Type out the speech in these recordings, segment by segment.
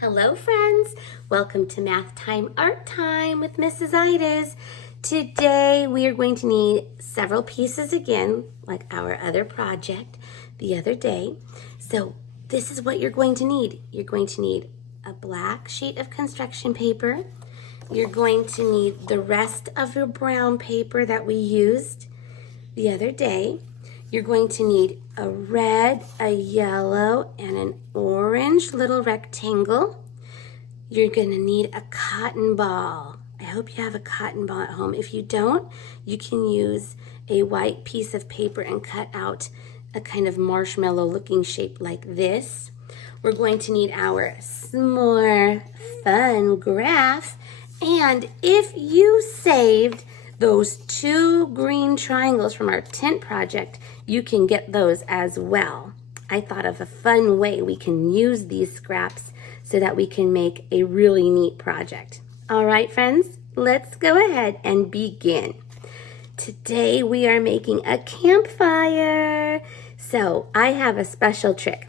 Hello friends, welcome to Math Time Art Time with Mrs. Idas. Today we are going to need several pieces again, like our other project the other day. So this is what you're going to need. You're going to need a black sheet of construction paper. You're going to need the rest of your brown paper that we used the other day. You're going to need a red, a yellow, and an orange little rectangle. You're going to need a cotton ball. I hope you have a cotton ball at home. If you don't, you can use a white piece of paper and cut out a kind of marshmallow looking shape like this. We're going to need our more fun graph. And if you saved those two green triangles from our tent project, you can get those as well. I thought of a fun way we can use these scraps so that we can make a really neat project. All right, friends, let's go ahead and begin. Today we are making a campfire. So I have a special trick.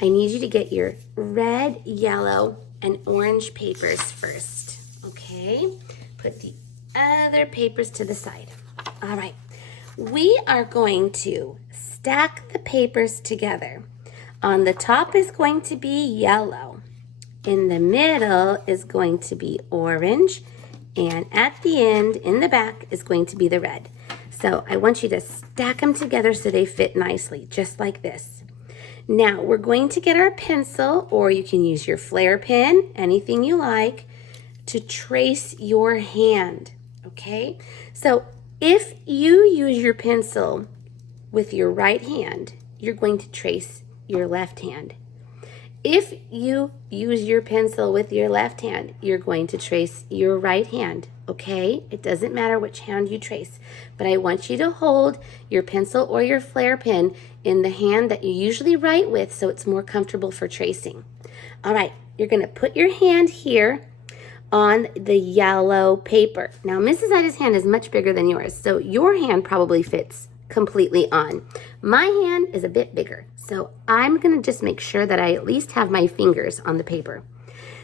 I need you to get your red, yellow, and orange papers first, okay? Put the other papers to the side. All right, we are going to stack the papers together. On the top is going to be yellow. In the middle is going to be orange. And at the end, in the back, is going to be the red. So I want you to stack them together so they fit nicely, just like this. Now, we're going to get our pencil, or you can use your flare pen, anything you like, to trace your hand. Okay, so if you use your pencil with your right hand, you're going to trace your left hand. If you use your pencil with your left hand, you're going to trace your right hand, okay? It doesn't matter which hand you trace, but I want you to hold your pencil or your flare pen in the hand that you usually write with so it's more comfortable for tracing. All right, you're going to put your hand here on the yellow paper. Now, Mrs. Ida's hand is much bigger than yours, so your hand probably fits completely on. My hand is a bit bigger, so I'm gonna just make sure that I at least have my fingers on the paper.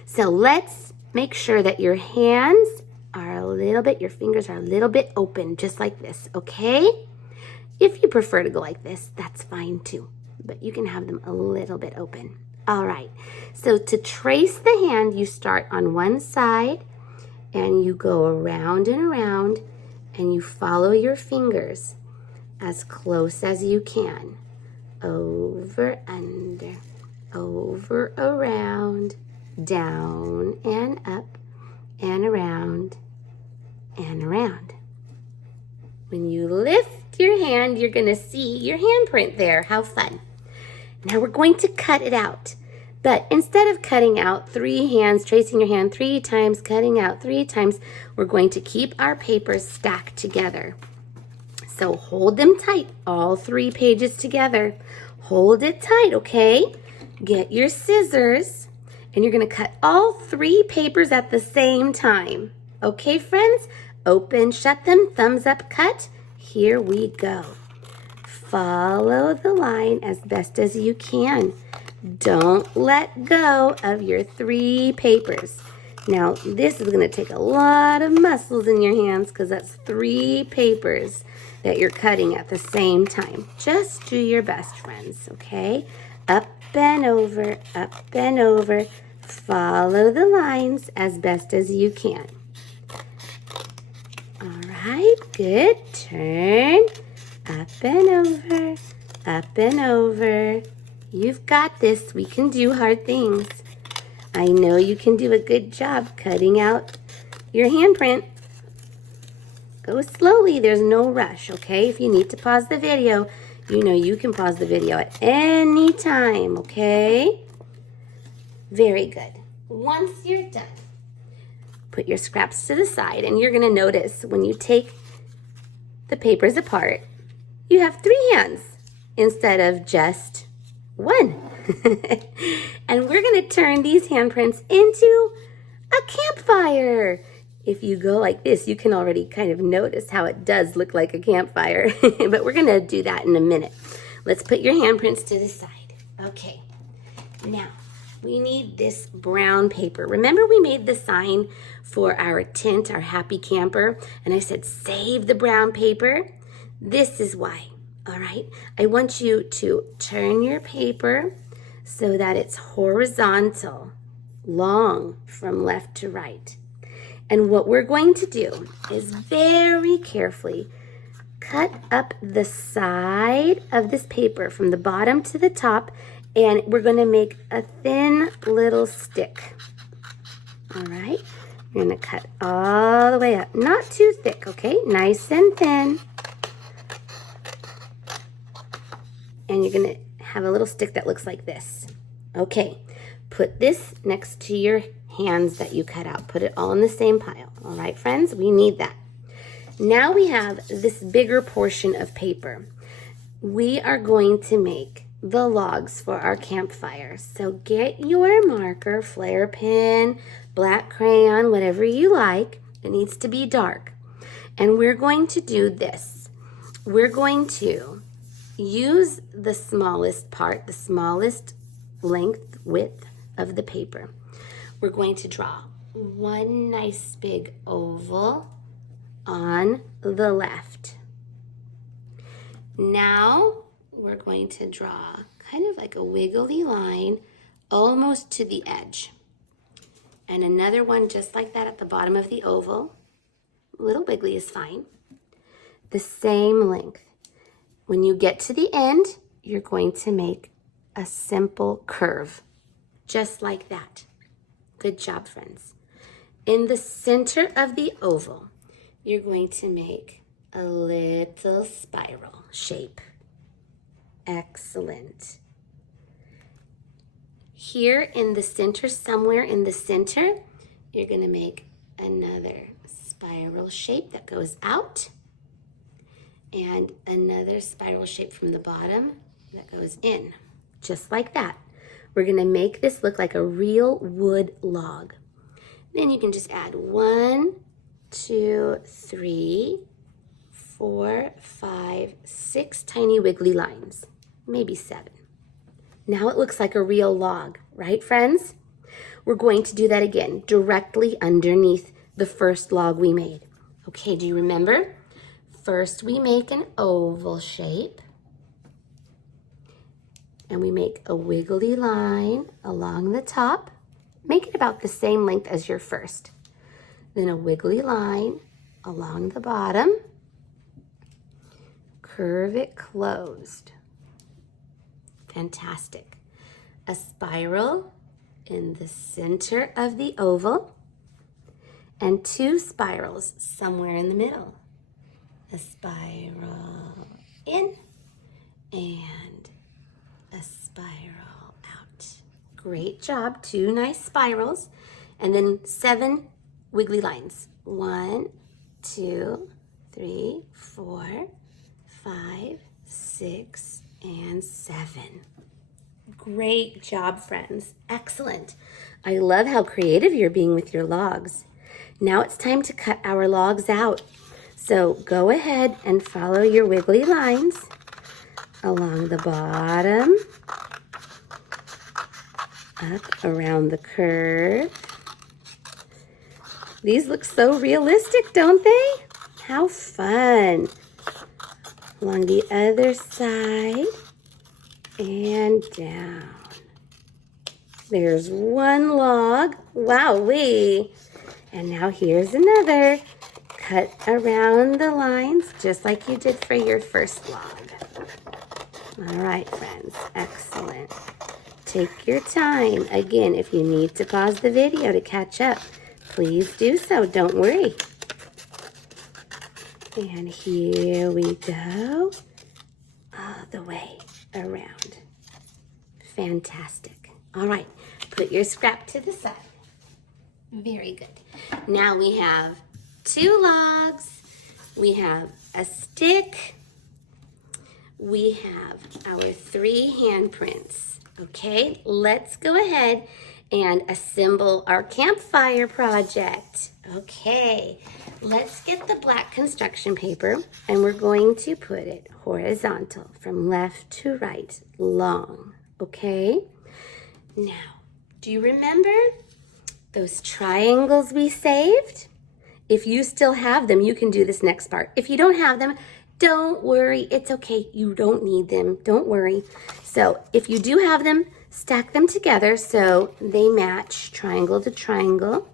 So let's make sure that your hands are your fingers are a little bit open, just like this, okay? If you prefer to go like this, that's fine too, but you can have them a little bit open. All right, so to trace the hand, you start on one side and you go around and around and you follow your fingers as close as you can. Over, under, over, around, down and up and around and around. When you lift your hand, you're gonna see your handprint there. How fun. Now we're going to cut it out. But instead of cutting out 3 hands, tracing your hand 3 times, cutting out 3 times, we're going to keep our papers stacked together. So hold them tight, all 3 pages together. Hold it tight, okay? Get your scissors, and you're gonna cut all 3 papers at the same time. Okay, friends? Open, shut them, thumbs up, cut. Here we go. Follow the line as best as you can. Don't let go of your 3 papers. Now, this is going to take a lot of muscles in your hands because that's 3 papers that you're cutting at the same time. Just do your best, friends, okay? Up and over, up and over. Follow the lines as best as you can. All right, good. Turn. Up and over, up and over. You've got this. We can do hard things. I know you can do a good job cutting out your handprint. Go slowly. There's no rush, okay? If you need to pause the video, you know you can pause the video at any time, okay? Very good. Once you're done, put your scraps to the side, and you're going to notice when you take the papers apart, you have 3 hands instead of just 1. And we're going to turn these handprints into a campfire. If you go like this, you can already kind of notice how it does look like a campfire. But we're going to do that in a minute. Let's put your handprints to the side. Okay. Now, we need this brown paper. Remember we made the sign for our tent, our happy camper, and I said save the brown paper? This is why, all right? I want you to turn your paper so that it's horizontal, long from left to right. And what we're going to do is very carefully cut up the side of this paper from the bottom to the top, and we're going to make a thin little stick. All right, you're going to cut all the way up, not too thick, okay? Nice and thin. And you're going to have a little stick that looks like this. Okay, put this next to your hands that you cut out. Put it all in the same pile. All right, friends, we need that. Now we have this bigger portion of paper. We are going to make the logs for our campfire. So get your marker, flare pen, black crayon, whatever you like. It needs to be dark. And we're going to do this. We're going to use the smallest part, the smallest length, width of the paper. We're going to draw one nice big oval on the left. Now we're going to draw kind of like a wiggly line almost to the edge. And another one just like that at the bottom of the oval. A little wiggly is fine. The same length. When you get to the end, you're going to make a simple curve, just like that. Good job, friends. In the center of the oval, you're going to make a little spiral shape. Excellent. Here in the center, somewhere in the center, you're going to make another spiral shape that goes out, and another spiral shape from the bottom that goes in, just like that. We're going to make this look like a real wood log. Then you can just add 1, 2, 3, 4, 5, 6 tiny wiggly lines, maybe 7. Now it looks like a real log, right, friends? We're going to do that again, directly underneath the first log we made. Okay, do you remember? First we make an oval shape, and we make a wiggly line along the top. Make it about the same length as your first. Then a wiggly line along the bottom. Curve it closed. Fantastic. A spiral in the center of the oval, and 2 spirals somewhere in the middle. A spiral in and a spiral out. Great job. 2 nice spirals, and then 7 wiggly lines. 1, 2, 3, 4, 5, 6, and 7. Great job, friends. Excellent. I love how creative you're being with your logs. Now it's time to cut our logs out. So go ahead and follow your wiggly lines along the bottom, up around the curve. These look so realistic, don't they? How fun. Along the other side and down. There's one log. Wowee. And now here's another. Cut around the lines just like you did for your first log. All right, friends. Excellent. Take your time. Again, if you need to pause the video to catch up, please do so. Don't worry. And here we go. All the way around. Fantastic. All right. Put your scrap to the side. Very good. Now we have 2 logs. We have a stick. We have our 3 handprints. Okay, let's go ahead and assemble our campfire project. Okay, let's get the black construction paper, and we're going to put it horizontal from left to right, long. Okay, now Do you remember those triangles we saved? If you still have them, you can do this next part. If you don't have them, don't worry. It's okay. You don't need them. Don't worry. So if you do have them, stack them together so they match triangle to triangle.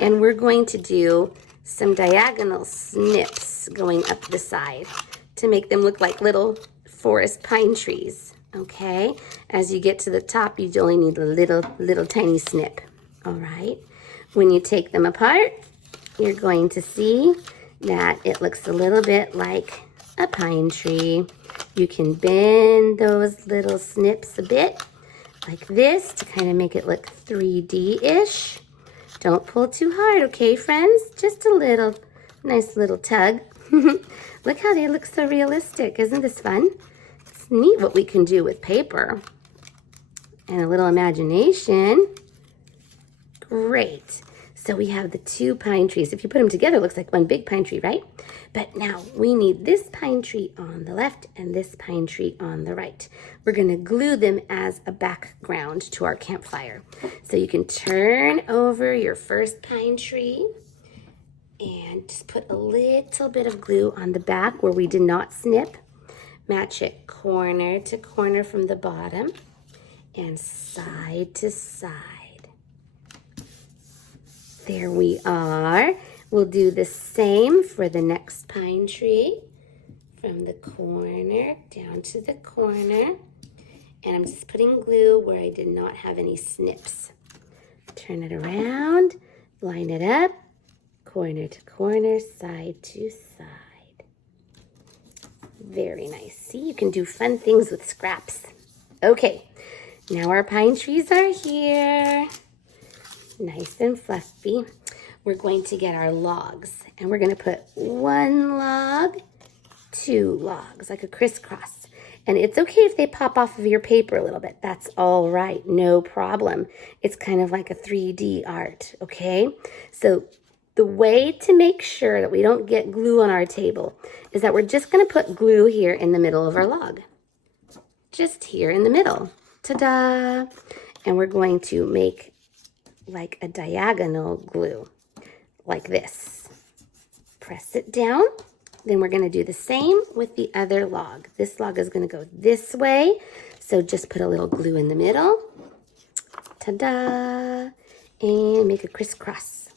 And we're going to do some diagonal snips going up the side to make them look like little forest pine trees. Okay? As you get to the top, you only need a little tiny snip. All right? When you take them apart, you're going to see that it looks a little bit like a pine tree. You can bend those little snips a bit like this to kind of make it look 3D-ish. Don't pull too hard, okay, friends? Just a little, nice little tug. Look how they look so realistic. Isn't this fun? It's neat what we can do with paper and a little imagination. Great. So we have the two pine trees. If you put them together, it looks like one big pine tree, right? But now we need this pine tree on the left and this pine tree on the right. We're going to glue them as a background to our campfire. So you can turn over your first pine tree and just put a little bit of glue on the back where we did not snip. Match it corner to corner from the bottom and side to side. There we are. We'll do the same for the next pine tree. From the corner down to the corner. And I'm just putting glue where I did not have any snips. Turn it around, line it up, corner to corner, side to side. Very nice. See, you can do fun things with scraps. Okay, now our pine trees are here. Nice and fluffy. We're going to get our logs and we're going to put one log, two logs, like a crisscross. And it's okay if they pop off of your paper a little bit. That's all right. No problem. It's kind of like a 3D art, okay? So the way to make sure that we don't get glue on our table is that we're just going to put glue here in the middle of our log. Just here in the middle. Ta-da! And we're going to make like a diagonal glue, like this. Press it down. Then we're going to do the same with the other log. This log is going to go this way, so just put a little glue in the middle. Ta-da! And make a crisscross.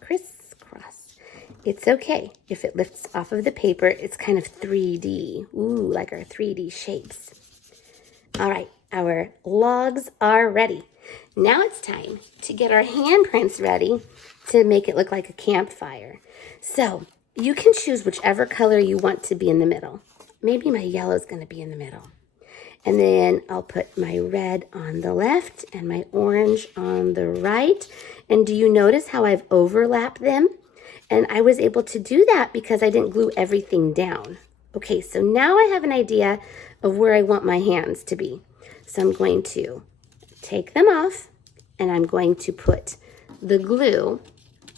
Crisscross. It's okay if it lifts off of the paper. It's kind of 3D. Ooh, like our 3D shapes. All right, our logs are ready. Now it's time to get our handprints ready to make it look like a campfire. So you can choose whichever color you want to be in the middle. Maybe my yellow is going to be in the middle. And then I'll put my red on the left and my orange on the right. And do you notice how I've overlapped them? And I was able to do that because I didn't glue everything down. Okay, so now I have an idea of where I want my hands to be. So I'm going to take them off and I'm going to put the glue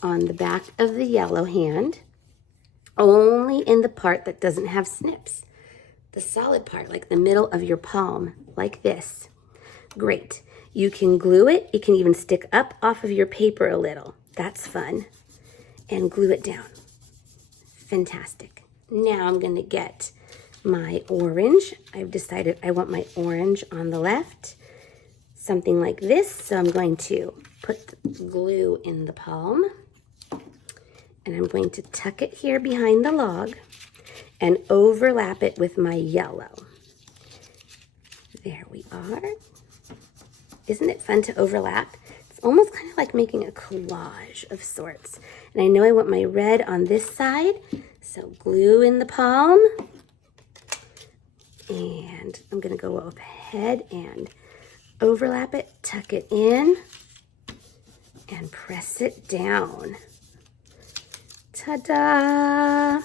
on the back of the yellow hand, only in the part that doesn't have snips. The solid part, like the middle of your palm, like this. Great. You can glue it. It can even stick up off of your paper a little. That's fun. And glue it down. Fantastic. Now I'm going to get my orange. I've decided I want my orange on the left. Something like this. So I'm going to put glue in the palm. And I'm going to tuck it here behind the log and overlap it with my yellow. There we are. Isn't it fun to overlap? It's almost kind of like making a collage of sorts. And I know I want my red on this side, so glue in the palm. And I'm going to go ahead and overlap it, tuck it in, and press it down. Ta-da!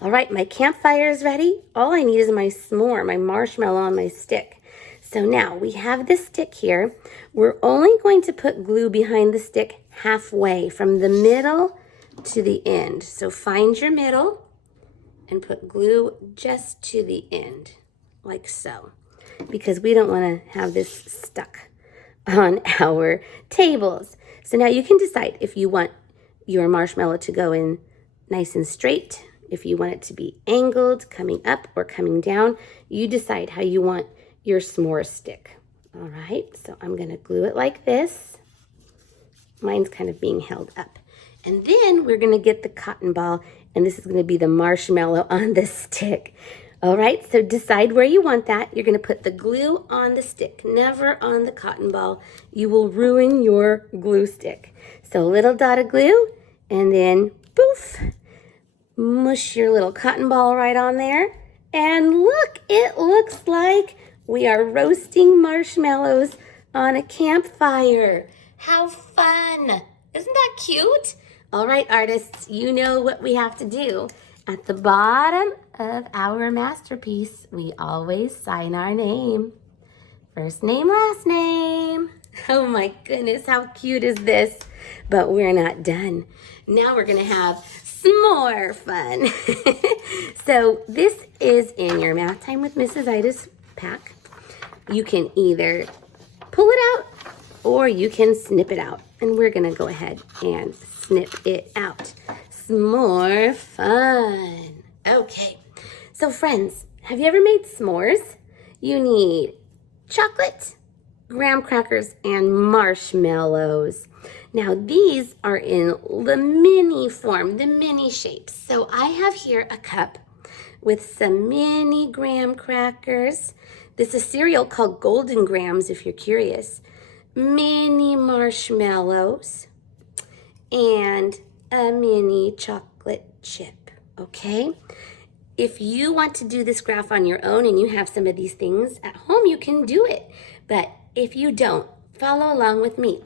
All right, my campfire is ready. All I need is my s'more, my marshmallow on my stick. So now we have this stick here. We're only going to put glue behind the stick halfway from the middle to the end. So find your middle and put glue just to the end, like so, because we don't want to have this stuck on our tables. So now you can decide if you want your marshmallow to go in nice and straight, if you want it to be angled, coming up or coming down. You decide how you want your s'more stick. All right, so I'm gonna glue it like this. Mine's kind of being held up. And then we're gonna get the cotton ball, and this is gonna be the marshmallow on the stick. All right, so decide where you want that. You're gonna put the glue on the stick, never on the cotton ball. You will ruin your glue stick. So a little dot of glue, and then poof, mush your little cotton ball right on there. And look, it looks like we are roasting marshmallows on a campfire. How fun! Isn't that cute? All right, artists, you know what we have to do. At the bottom of our masterpiece, we always sign our name. First name, last name. Oh my goodness, how cute is this? But we're not done. Now we're gonna have some more fun. So this is in your Math Time with Mrs. Ida's pack. You can either pull it out or you can snip it out. And we're gonna go ahead and snip it out. Some more fun. Okay, so friends, have you ever made s'mores? You need chocolate, graham crackers, and marshmallows. Now these are in the mini form, the mini shapes. So I have here a cup with some mini graham crackers. This is a cereal called Golden Grahams, if you're curious. Mini marshmallows and a mini chocolate chip, okay? If you want to do this graph on your own and you have some of these things at home, you can do it. But if you don't, follow along with me.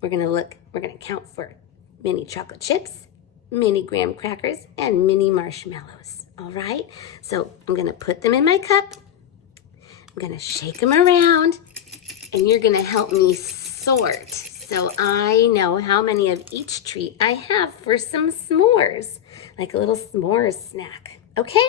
We're gonna count for mini chocolate chips, mini graham crackers, and mini marshmallows, all right? So I'm gonna put them in my cup. I'm gonna shake them around, and you're gonna help me sort so I know how many of each treat I have for some s'mores, like a little s'mores snack, okay?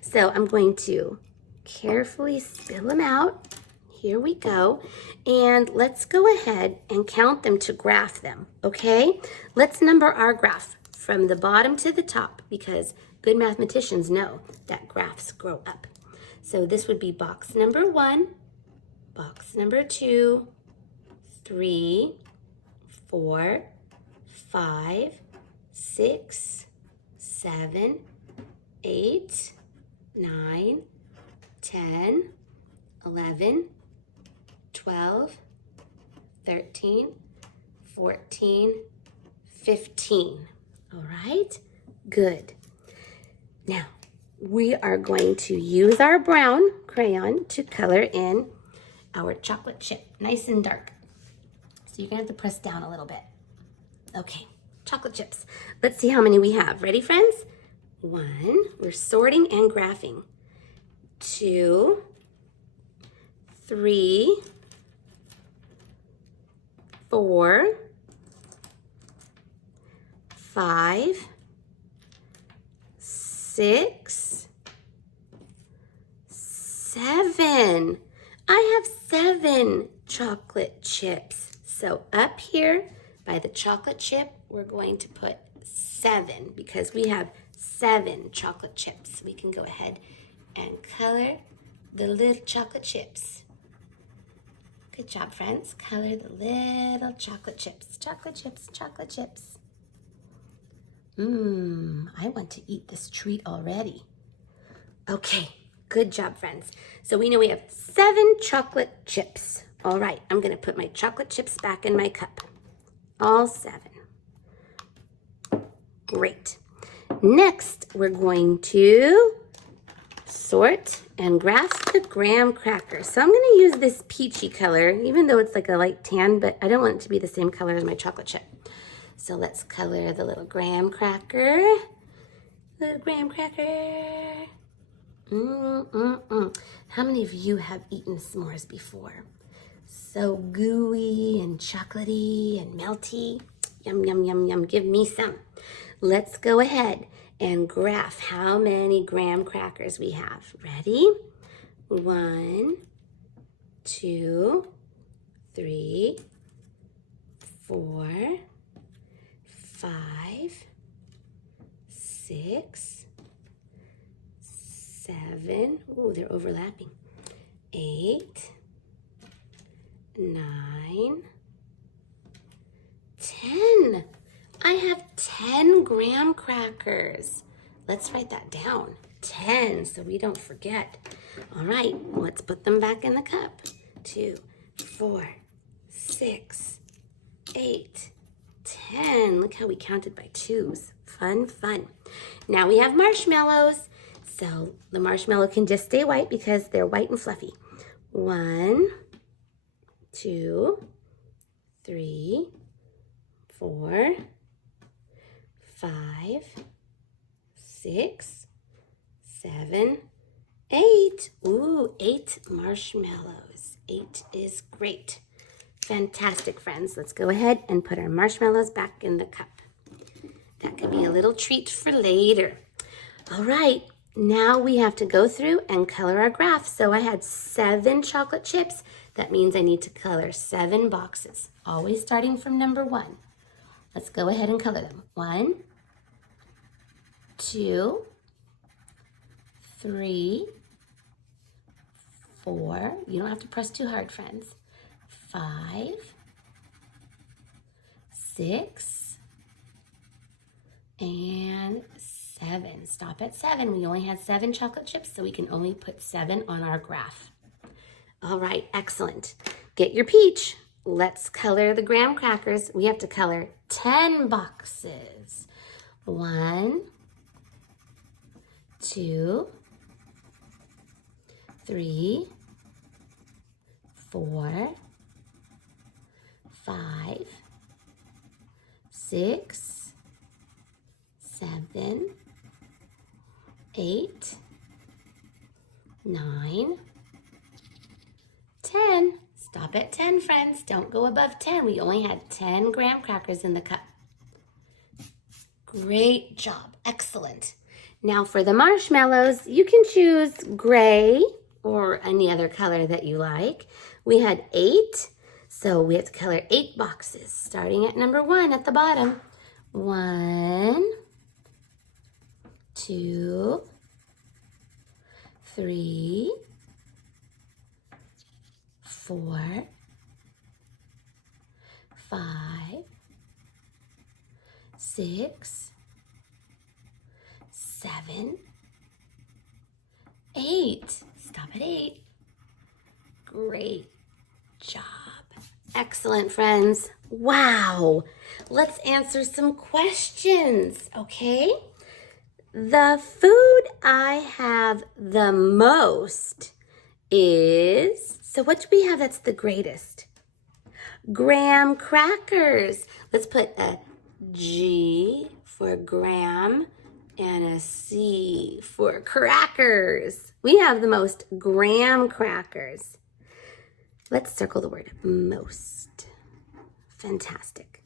So I'm going to carefully spill them out. Here we go. And let's go ahead and count them to graph them, okay? Let's number our graph from the bottom to the top because good mathematicians know that graphs grow up. So this would be box number 1, box number 2, 3, 4, 5, 6, 7, 8, 9, 10, 11, 12, 13, 14, 15. All right, good. Now, we are going to use our brown crayon to color in our chocolate chip, nice and dark. So you're gonna have to press down a little bit. Okay, chocolate chips. Let's see how many we have. Ready, friends? 1, we're sorting and graphing. 2, 3, 4, 5, 6, 7. I have 7 chocolate chips. So up here by the chocolate chip, we're going to put 7 because we have 7 chocolate chips. We can go ahead and color the little chocolate chips. Good job, friends. Color the little chocolate chips. Chocolate chips, chocolate chips. I want to eat this treat already. Okay, good job, friends. So we know we have 7 chocolate chips. All right, I'm gonna put my chocolate chips back in my cup. All 7. Great. Next, we're going to sort and graph the graham crackers. So I'm gonna use this peachy color, even though it's like a light tan, but I don't want it to be the same color as my chocolate chip. So let's color the little graham cracker. Little graham cracker. How many of you have eaten s'mores before? So gooey and chocolatey and melty. Yum, yum, yum, yum. Give me some. Let's go ahead and graph how many graham crackers we have. Ready? 1, 2, 3, 4, 5, 6, 7. Ooh, they're overlapping. 8, 9, 10. I have 10 graham crackers. Let's write that down. 10, so we don't forget. All right, let's put them back in the cup. 2, 4, 6, 8, 10. Look how we counted by twos. Fun, fun. Now we have marshmallows. So the marshmallow can just stay white because they're white and fluffy. 1, 2, 3, 4, 5, 6, 7, 8. Ooh, 8 marshmallows. 8 is great. Fantastic, friends. Let's go ahead and put our marshmallows back in the cup. That could be a little treat for later. All right, now we have to go through and color our graph. So I had 7 chocolate chips. That means I need to color 7 boxes, always starting from number 1. Let's go ahead and color them. 1, 2, 3, 4. You don't have to press too hard, friends. 5, 6, and 7. Stop at 7. We only had 7 chocolate chips, so we can only put 7 on our graph. All right, excellent. Get your peach. Let's color the graham crackers. We have to color 10 boxes. 1, 2, 3, 4, 5, 6, 7, 8, 9, 10. Stop at 10, friends. Don't go above 10. We only had 10 graham crackers in the cup. Great job. Excellent. Now for the marshmallows, you can choose gray or any other color that you like. We had 8, so we have to color 8 boxes, starting at number 1 at the bottom. 1, 2, 3, 4, 5, 6, 7, 8. Stop at 8. Great job. Excellent, friends. Wow. Let's answer some questions, okay? The food I have the most is, so what do we have that's the greatest? Graham crackers. Let's put a G for graham and a C for crackers. We have the most graham crackers. Let's circle the word most. Fantastic.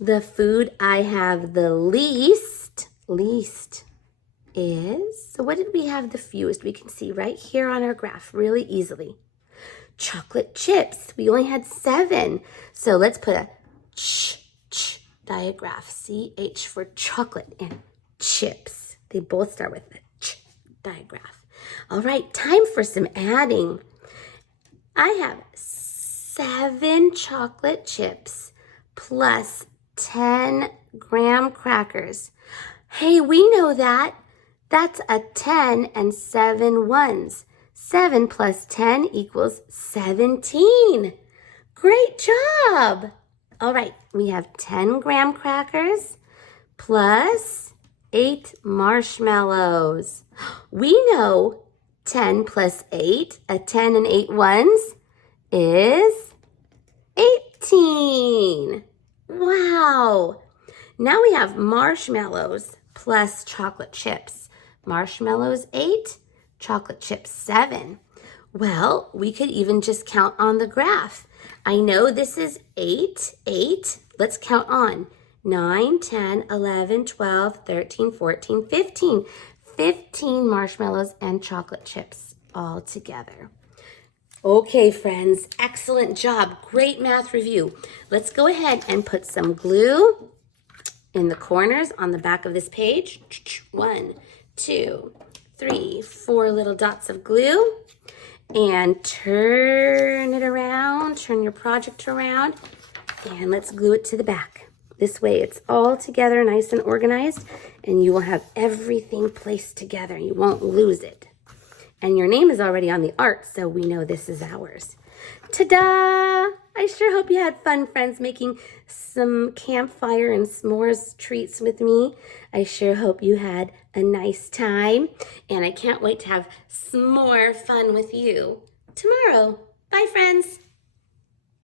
The food I have the least is, so what did we have the fewest? We can see right here on our graph really easily. Chocolate chips. We only had 7. So let's put a ch diagraph. CH for chocolate and chips. They both start with the ch diagraph. All right, time for some adding. I have 7 chocolate chips plus 10 graham crackers. Hey, we know that. That's a 10 and 7 ones. 7 plus 10 equals 17. Great job. All right, we have 10 graham crackers plus 8 marshmallows. We know 10 plus 8, a 10 and 8 ones, is 18. Wow. Now we have marshmallows plus chocolate chips. Marshmallows 8, chocolate chips 7. Well, we could even just count on the graph. I know this is 8, 8. Let's count on 9, 10, 11, 12, 13, 14, 15. 15 marshmallows and chocolate chips all together. Okay, friends, excellent job. Great math review. Let's go ahead and put some glue in the corners on the back of this page. 1, 2, 3, 4 little dots of glue. And turn it around, turn your project around, and let's glue it to the back. This way it's all together, nice and organized, and you will have everything placed together. You won't lose it. And your name is already on the art, so we know this is ours. Ta-da! I sure hope you had fun, friends, making some campfire and s'mores treats with me. I sure hope you had a nice time, and I can't wait to have some more fun with you tomorrow. Bye, friends.